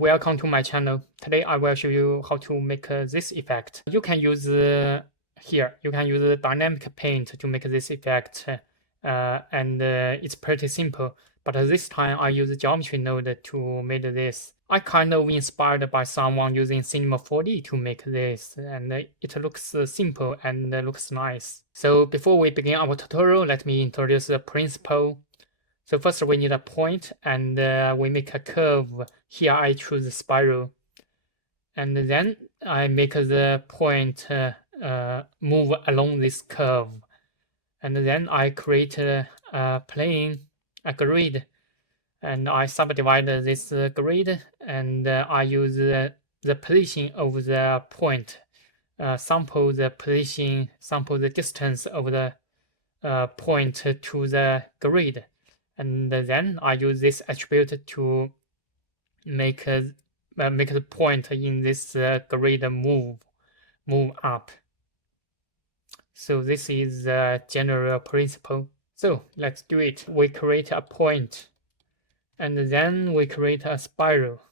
welcome to my channel. Today I will show you how to make this effect. You can use here, you can use dynamic paint to make this effect, and it's pretty simple. But this time I use geometry node to make this. I kind of inspired by someone using Cinema 4D to make this, and it looks simple and looks nice. So before we begin our tutorial, let me introduce the principle. So first we need a point, and we make a curve. Here I choose the spiral, and then I make the point move along this curve, and then I create a plane, a grid, and I subdivide this grid, and I use the position of the point, sample the position, sample the distance of the point to the grid. And then I use this attribute to make the point in this grid move up. So this is the general principle. So let's do it. We create a point, and then we create a spiral.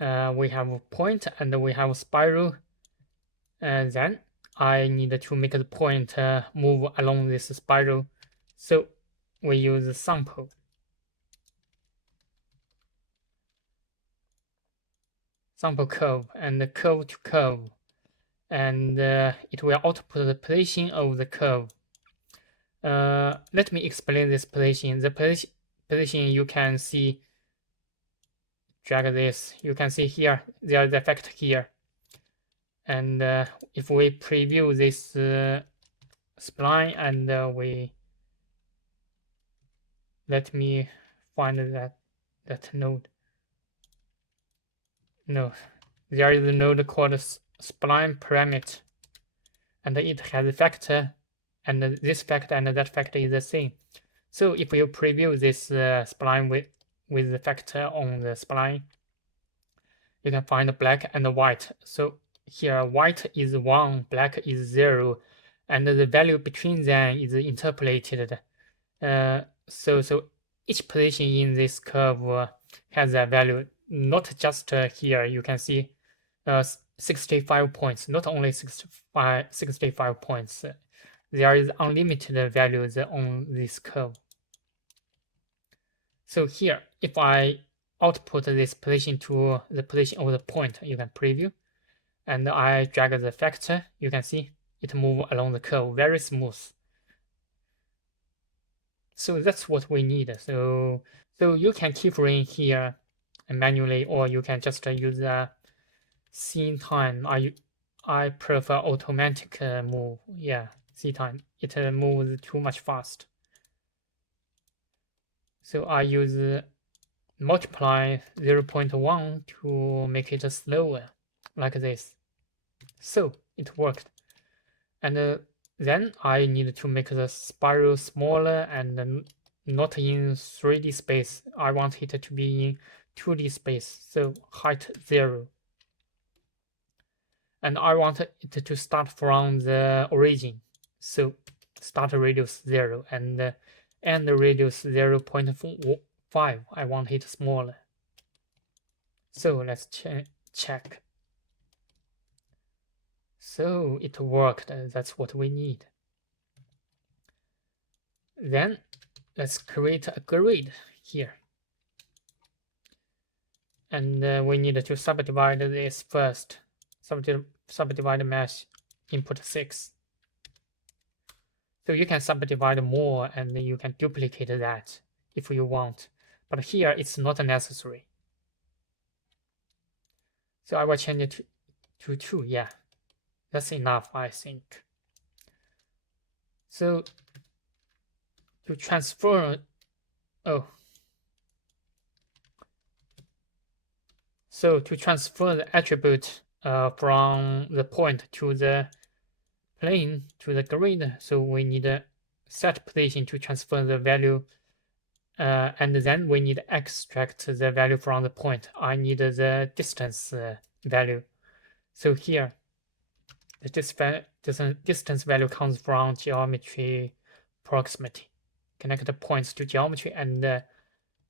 We have a point and we have a spiral, and then I need to make the point move along this spiral. So we use sample. Sample curve and curve to curve. And it will output the position of the curve. Let me explain this position. The position you can see, drag this, you can see here, there is the effect here. And if we preview this spline, and let me find that node. No, there is a node called spline parameter, and it has a factor, and this factor and that factor is the same. So if you preview this spline with the factor on the spline, you can find black and white. So here white is 1, black is 0, and the value between them is interpolated. So each position in this curve has a value, not just here. You can see 65 points, not only 65 points. There is unlimited values on this curve. So here, if I output this position to the position of the point, you can preview, and I drag the factor, you can see it move along the curve very smooth. So that's what we need. So you can keyframe here manually, or you can just use a scene time. I prefer automatic move. Yeah, scene time. It moves too much fast. So I use multiply 0.1 to make it slower, like this. So it worked. And then I need to make the spiral smaller and not in 3D space. I want it to be in 2D space, so height 0. And I want it to start from the origin, so start radius 0 and end radius 0.5. I want it smaller. So let's check. So it worked. That's what we need. Then let's create a grid here. And we need to subdivide this first. Subdivide mesh input 6. So you can subdivide more, and you can duplicate that if you want. But here it's not necessary. So I will change it to 2. Yeah, that's enough, I think. So to transfer, so to transfer the attribute from the point to the plane to the grid, so we need a set position to transfer the value, and then we need to extract the value from the point. I need the distance value. So here, the distance value comes from geometry proximity. Connect the points to geometry, and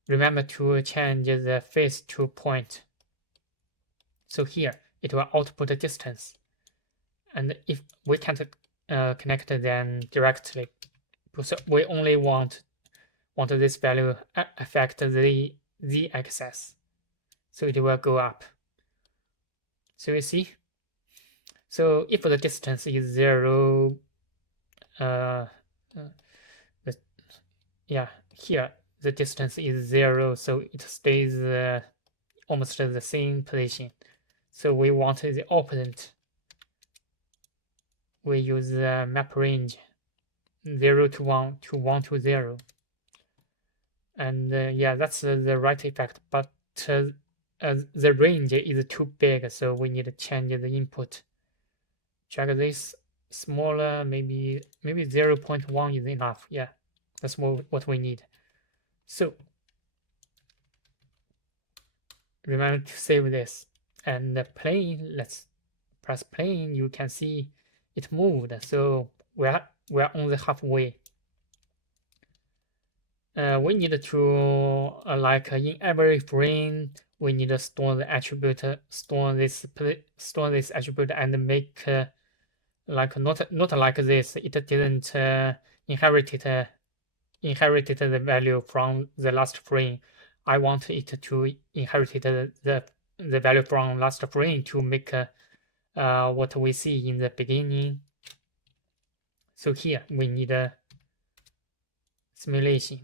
remember to change the face to point. So here it will output the distance. And if we can't connect them directly, because we only want this value affect the z-axis, so it will go up. So you see, so if the distance is 0, yeah, here the distance is 0, so it stays almost the same position. So we want the opposite. We use the map range 0 to 1 to 1 to 0. And yeah, that's the right effect, but the range is too big, so we need to change the input. Drag this smaller, maybe 0.1 is enough. Yeah, that's what we need. So remember to save this and playing. Let's press playing. You can see it moved. So we're on the halfway. We need to like in every frame we need to store the attribute, store this attribute and make like not like this. It didn't inherited the value from the last frame. I want it to inherit the value from last frame to make what we see in the beginning. So here we need a simulation.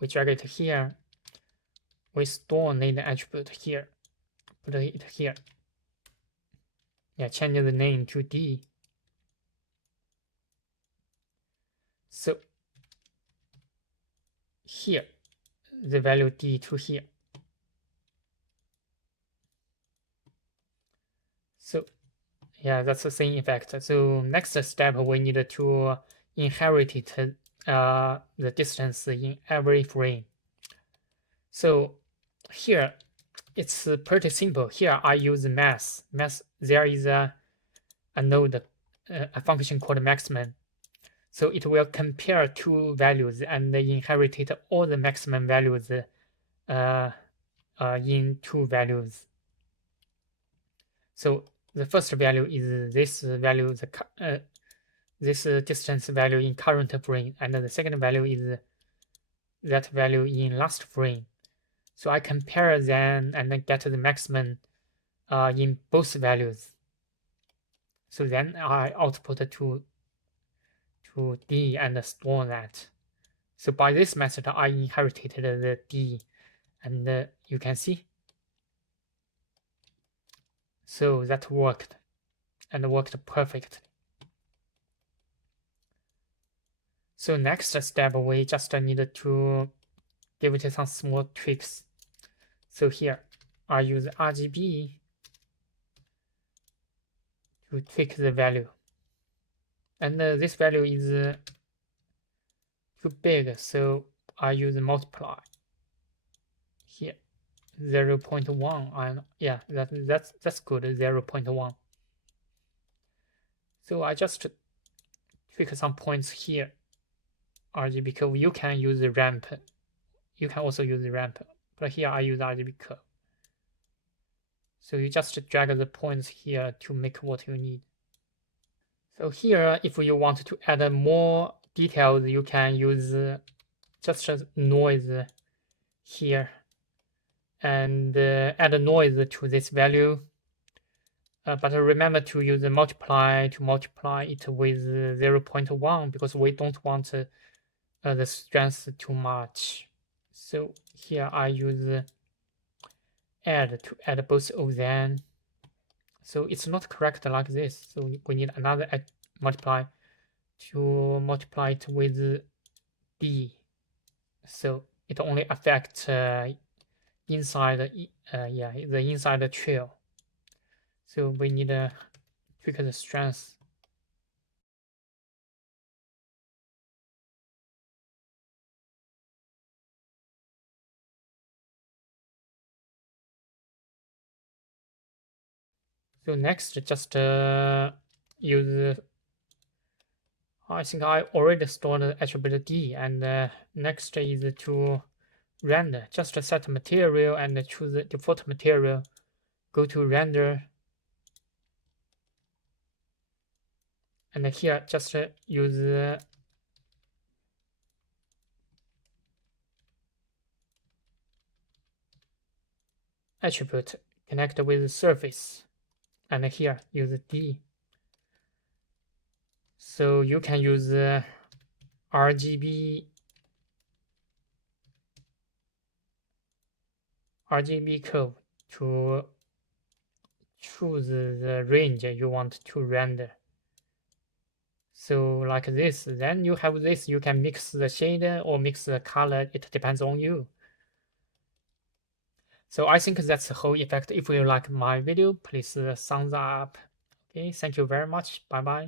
We drag it here. We store name attribute here. Put it here. Yeah, change the name to D. So here, the value D to here. So yeah, that's the same effect. So next step, we need to inherit it, the distance in every frame. So here, it's pretty simple. Here I use mass. There is a node, a function called maximum. So it will compare two values and inherit all the maximum values in two values. So the first value is this value, this distance value in current frame, and the second value is that value in last frame. So I compare them and then get the maximum in both values. So then I output to D and store that. So by this method, I inherited the D, and you can see. So that worked, and worked perfectly. So next step, we just need to give it some small tweaks. So here, I use RGB to tweak the value. And this value is too big, so I use multiply here, 0.1, and yeah, that's good, 0.1. So I just tweak some points here, RGB curve. You can use the ramp. You can also use the ramp, but here I use RGB curve. So you just drag the points here to make what you need. So here, if you want to add more details, you can use just noise here and add noise to this value. But remember to use the multiply to multiply it with 0.1 because we don't want the strength too much. So here I use add to add both of them. So it's not correct like this. So we need another multiply to multiply it with D. So it only affects inside the inside trail. So we need to tweak the strength. So next, just use I think I already stored the attribute D, and next is to render. Just set material and choose the default material. Go to render, and here just use attribute connect with surface, and here use D. So you can use RGB curve to choose the range you want to render. So like this, then you have this, you can mix the shader or mix the color, it depends on you. So I think that's the whole effect. If you like my video, please thumbs up. Okay, thank you very much. Bye bye.